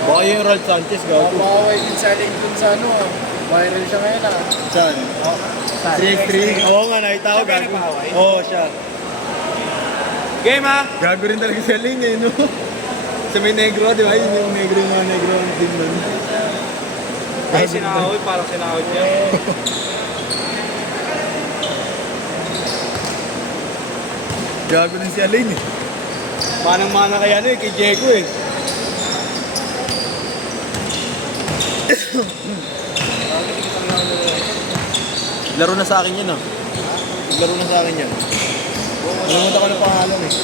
Baka yung Ralph Sanchez, gago. Napakaway din sa Lincoln sa ano ah. Viral siya ngayon ah. Saan? Si X3? Oo nga, nakita ko, Siya ba gago. nagpahaway? Oo, siya. Game ah! Gago rin talaga si Aling eh, no? Sa may negro, di ba? Yun yung negro, yung mga negro ang team nun. Ay, sinahod. Parang sinahod niya. Gago din si Aling eh. Manang-mana kaya ano eh, kay Jeko eh. Laro na sa akin yun ah. Laro na sa akin yan. Nalimutan ko ng pangalan eh.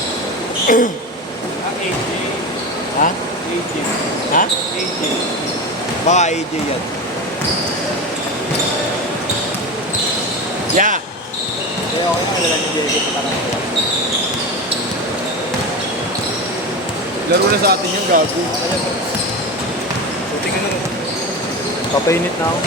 AJ. Ha? AJ. Ha? AJ. Baka AJ yan. Yeah! Kaya ako yung kilala ni Diego pa parang wala. Laro na sa atin yung gago. Buti ka na rin. Papainit na ako.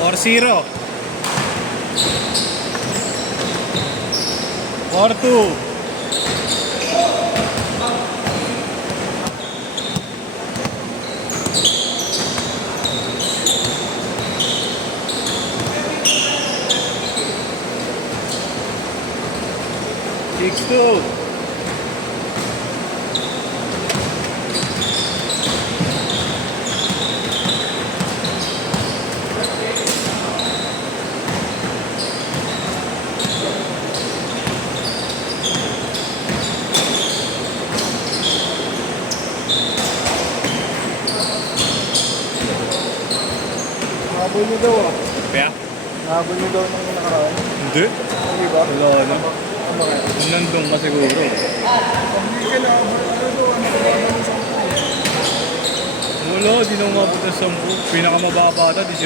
Or 0. Or 2. Six two. Nakabul mo daw ah. Kaya? Nakabul mo daw nung nakaraan. Hindi. Hindi ba? Wala na. Ano ba kaya? Nandun ka siguro. Hindi ka nakabul. Ano daw? Ano ba naman sa mga? Wala, di na umabot ng 10. Pinakamababa ata, 18.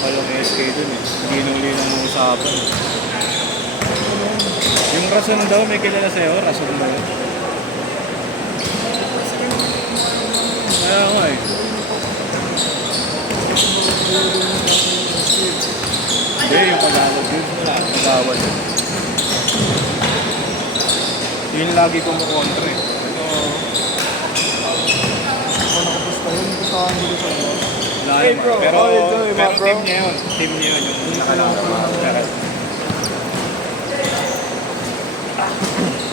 Walang SK dun eh. Linong-linong ng usapan. Yung rason daw, may kilala sa'yo? Rason ba yun? Kaya nga eh. Hindi, yung Tagalog yun. Nagawal yun. Yun lagi kumukontra eh. Ako nakapusta yun. Pustahan dito sa mga. Wala Hey, naman. bro. Pero, How you doing, pero bro? team niya yun. Team niya yun. Yung nakalaban. Pero,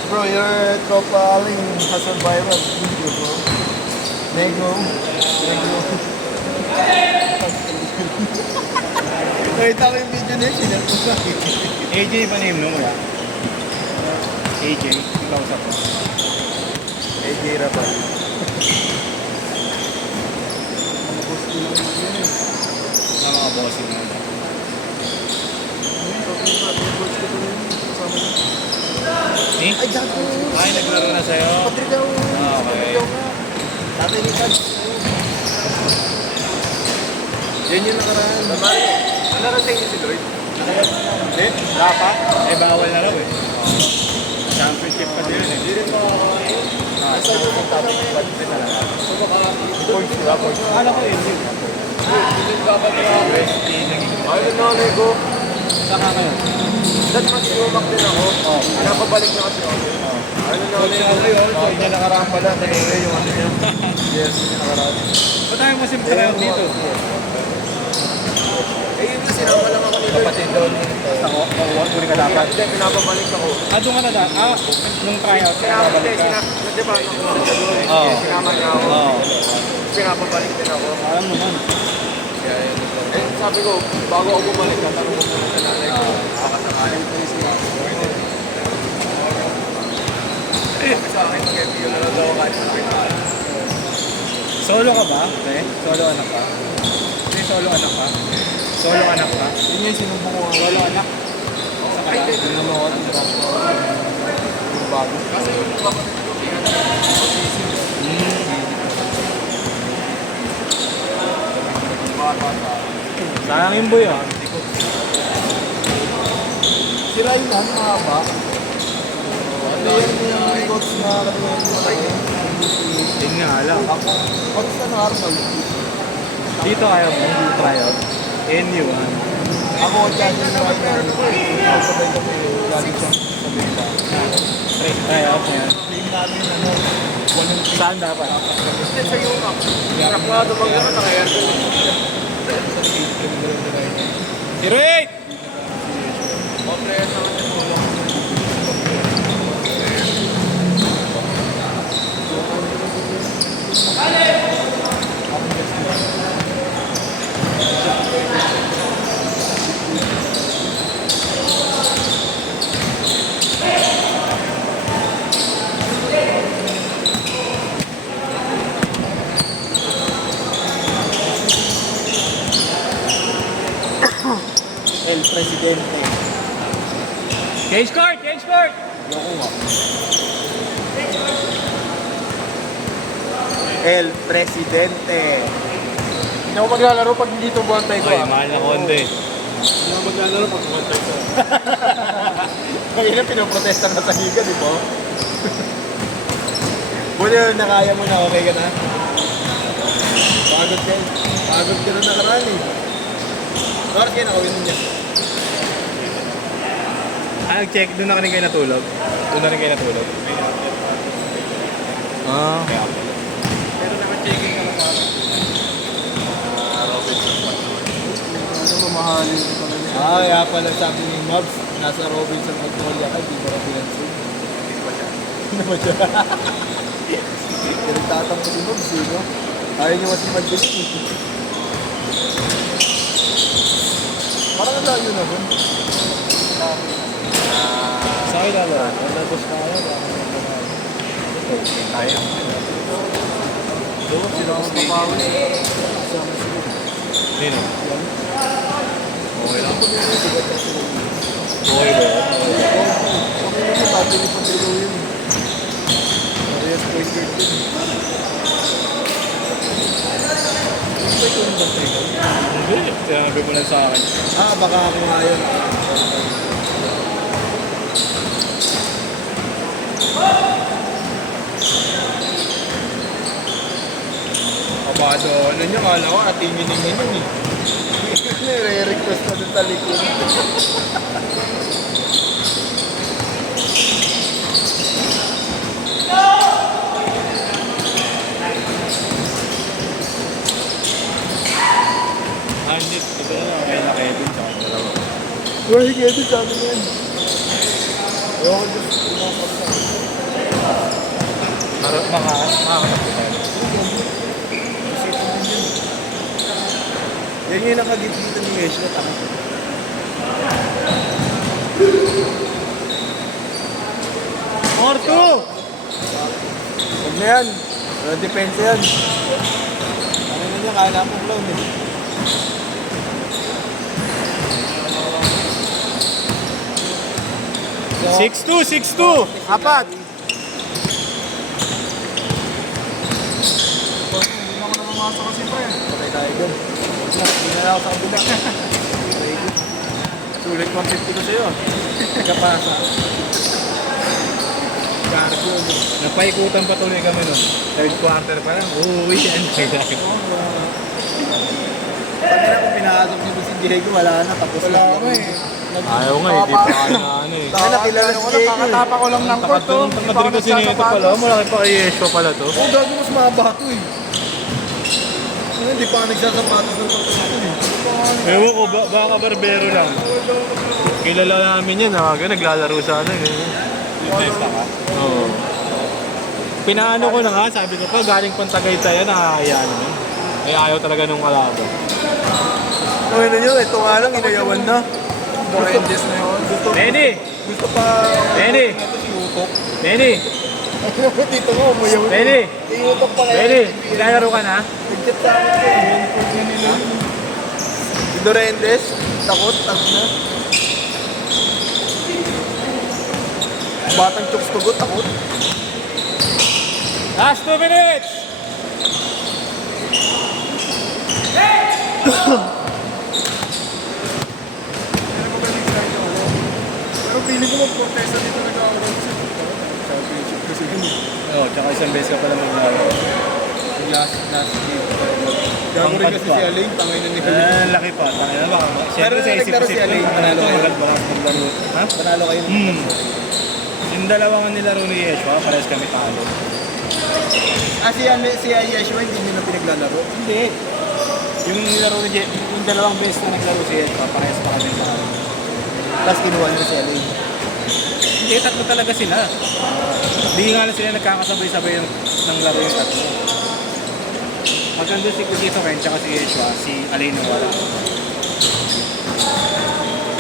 Bro, your tropa Aling has a viral video, bro. Negro. Negro. nakita ko yung video niya. Sinap ko sa akin. AJ pa name no? Wala. AJ. Yung kausap ko. AJ Rapal. Mga boss ko lang yun eh. Ang mga bossing mo. Eh? Ay, jago! Ay, naglaro na sa'yo. Patrigaw! Okay. Patrigaw nga. Tatay ni Kads. Yan yung nakaraan. Ano rin sa inyo si Lloyd? Eh? Wala pa? Eh, bawal na raw eh. Championship pa din eh. Hindi rin makakakain. Nasa iyo ng top 5 din talaga. So baka points nila, points. Akala ko yun. Hindi dapat na ako. Ayun na, Nego. Saan ka ngayon? Dati mas iumak din ako. Napabalik na kasi ako. Ayun na, Nego. So, inyo nakaraan pala. Kanina yung ano niya. Yes, inyo nakaraan. Ba't tayo mas impressed dito? Eh, yun na, sinama lang ako ni Lloyd. Kapatid daw ni Ako? Uli ka dapat. Hindi, pinapabalik ako. Ah, doon ka na daan? Ah, nung tryout ka, Sinama, nabalik ka? di ba, nung sa doon, Oo. sinama niya ako. Oo. Pinapabalik din ako. Alam naman. Kaya yun ito. Eh, sabi ko, bago ako bumalik, tatanong ko muna sa nanay ko. Makakasakali. Sabi sa akin, mag-FPO na lang daw kahit sa akin. Solo ka ba? Okay. Solo anak ka? Hindi, solo anak ka? Solo anak ka? Yun yung sinubo ko nga. Solo anak? Sa ka ba? Yun naman ako, yung bago. Kasi yung kapatid ko, Sayang yung boy ah. si Rayman, mahaba. Ano yung coach na katulad mo tayo? Yun nga lang. Ako, coach na na Arnold. Dito kayo mo, tryout. NU1. Ako, dyan yung Rayman. Sabay kami, lagi siyang sabi nila. Tryout na yan. Team namin, ano, Saan dapat? sa Europe. Hirap nga dumagyan na kaya. Hirate! El Presidente. Change court! Change court! Loko nga. El Presidente. Hindi ako maglalaro pag hindi ito buwantay ko. Ay, mahal na konde. Hindi ako maglalaro pag buwantay ko. Kaya na pinoprotesta na sa higa, di ba? Buti na nakaya mo na, okay ka na? Pagod ka. Pagod ka na nakaraan eh. Bakit kaya nakawin mo niya? Ah, nag-check. Doon na rin kayo natulog. Doon na rin kayo natulog. Ah. Kaya ako. Pero naman-checking ka na parang. Ano mamahalin ko talaga? Ah, kaya pala sabi ni Mobs, nasa Robinson Magnolia ka, di ba ka pinansin? Hindi ba siya? Hindi ba siya? Nagtatampo si Mobs eh, no? Ayaw niya mas mag-dinig eh. Parang ang layo na dun. Sa akin lalo. Nalabos na kayo, Tayo. doon sila ang papawin. Sama sila. Nino? Yan. Okay lang. Okay ba? Okay naman, dati ni Padrilo yun. Parehas point guard yun. Ano ba yung Padrilo? Hindi. Sinabi mo lang sa akin. Ah, baka ako nga yun. Kabado, ano nyo, kala ko, atingin yun eh. Nire-request na dun sa likod. Hindi. Ito na lang. Kaya na Kevin sa akin. Dalawa. Uy, Kevin, sabi mo yan. Ayoko dun, pinapakita. Makakatapo tayo. Yan yung nakagit-gita ni Yesh na tanga. Morto! Huwag na yan. Wala depensa yan. Ano na niya, kaya na akong clown eh. So, 6-2! 6-2! apat! Hindi na ako namamasa kasi pa eh. Patay tayo dun. Hindi na ako sa kabila. Sulit 150 ko sa'yo. Kapasa. Cargo. Napaikutan pa tuloy kami nun. Third quarter pa lang. Uuwi yan. Pag na ko pinakasok niyo si Diego, wala na. Tapos Wala na. ako eh. Ayaw nga eh. Di pa kaya ano eh. Ay, nakilala si Diego. Kakatapa ko lang ng court oh. Hindi pa ako Takadun kasi nito pala. nagsasapatos. Malaki pa kay Yeshua pala to. Oo, gago mas mahaba to eh. Ano, hindi pa ka nagsasapatos ng pagkakas eh. Ewan ko, baka barbero lang. Kilala namin yan. Naglalaro sa ano. Testa ka? Oo. Pinaano ko na nga, sabi ko pa, galing pang Tagaytay yan, nakakaya naman. Ay, ayaw talaga nung kalaban. Ano nyo, ito nga lang, inayawan na. Dorendes na yun. Benny! Gusto pa... Benny! Ito si Utok. Benny! Dito mo, umayawan. Benny! Si Utok pa kaya. Benny! Naglalaro ka na? Nag-chat sa akin ko. Pag na nila. Si Dorendes, takot na. Batang chokes tugot, takot. Last 2 minutes! Pero feeling ko mag-protesta dito nag-aaral sa championship kasi yun. Oo, tsaka isang beses ka pala maglaro. Last game. Gago rin kasi si Aling, tangay na ni Laki pa. Tangina na baka. Siyempre sa isip naglaro si Alain, panalo kayo. Baka maglaro. Ha? Panalo kayo. Yung dalawang nilaro ni Yeshua, parehas kami talo. Si Yeshua hindi nyo na pinaglalaro. Hindi. Yung nilaro ni yung dalawang beses na naglaro si Yeshua, parehas pa kami talo. Tapos kinuha nyo si Aling. Hindi, tatlo talaga sila. Hindi nga lang sila nagkakasabay-sabay ng laro yung tatlo. Pag nandun si Kujito Ren, tsaka si Yeshua, si Alain na wala.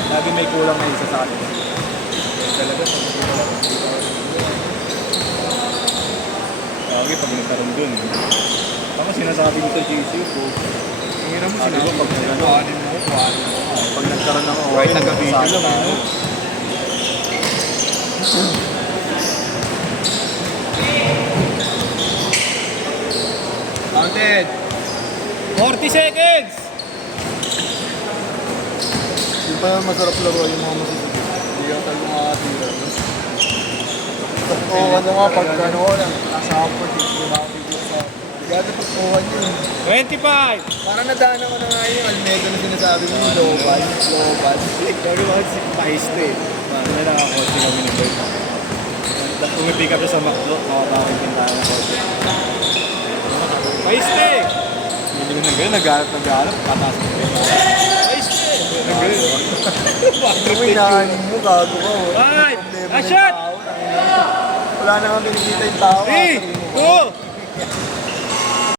Lagi may kulang na isa sa kanila. Talaga, lagi pag nagkaroon dun. Ako sinasabi ko sa GC ko, Hira mo sabi ko pag nagkaroon, pag nagkaroon ako, Right, nagka-video lang, ano? Counted! 40 seconds! Yung pa masarap laro yung mga masisipin. Hindi ka talaga makakatira. Oo, ano nga, pag ano ko lang, nasa upward, hindi makakatira sa Gado pagkuhan yun. 25! Parang nadaanan ko na nga yung Almedo na sinasabi mo, yung low ball. Sabi ko kasi paiste eh. May nakakotse kami ni Boy. Pumipick up sa McDo, makatawag yung tayo ng kotse. Paiste! Hindi ko nag-gano'n, nag-aalap, tataas ko yung paiste! Nag-gano'n. Kung inaanin mo, gago ka. Five! Problema A ng shot! tao, tangina. Wala na kang kinikita yung tao. 3! sasabihin mo ba? 2!